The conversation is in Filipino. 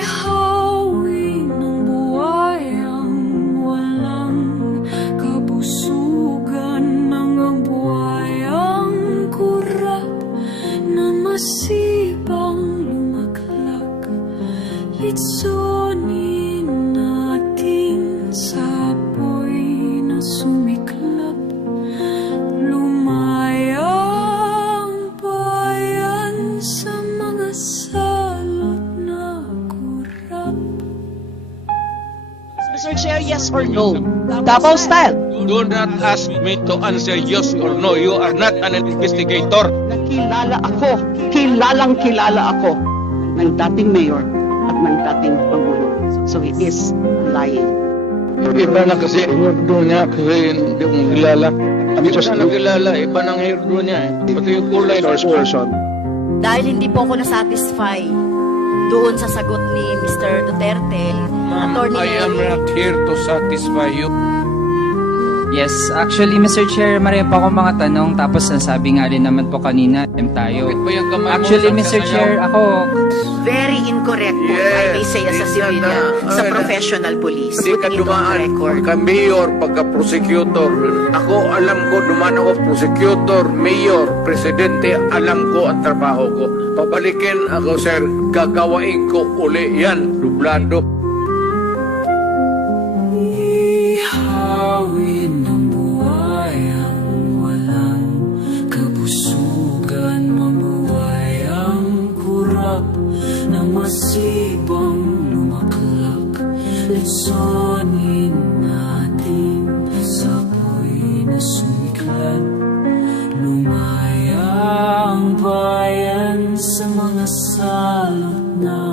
Ihawi ng buhayang walang kabusugan, mga buhayang kurap na masibang lumaklak. Litsunin natin sa apoy na sumiklap. Lumayang bayan sa mga salot na kurap. Mr. Chair, yes or no? Davao style. Do not ask me to answer yes or no. You are not an investigator. Kilala ako, kilala ako ng dating mayor at ng dating Pangulo. So he is lying. Iba na kasi hairdo niya kasi hindi mo kilala. Hindi ko siya nakilala. Iba ng hairdo niya eh. Pati yung kulay. Source person. Dahil hindi po ako nasatisfy doon sa sagot ni Mr. Duterte, Ma'am, Attorney I am not here to satisfy you. Yes, actually Mr. Chair, marami pa akong mga tanong tapos nasabi nga rin naman po kanina, tayo. Bakit ba yung kamay mo Actually sa Mr. sasayaw? Chair, ako Very incorrect po, I may say as a civilian, sa professional police. Hindi ka Putting it on dumaan record. pagka-mayor, pagka-prosecutor. Ako, alam ko, dumaan ako prosecutor, mayor, presidente, alam ko ang trabaho ko. Pabalikin ako, sir, gagawain ko uli yan, dublado. Ihawin ng buhayang walang kabusugan, mabuhayang kurap na masibang lumaklak. Litsonin natin sa apoy na sumiklap. Lumayang bayan sa mga salot na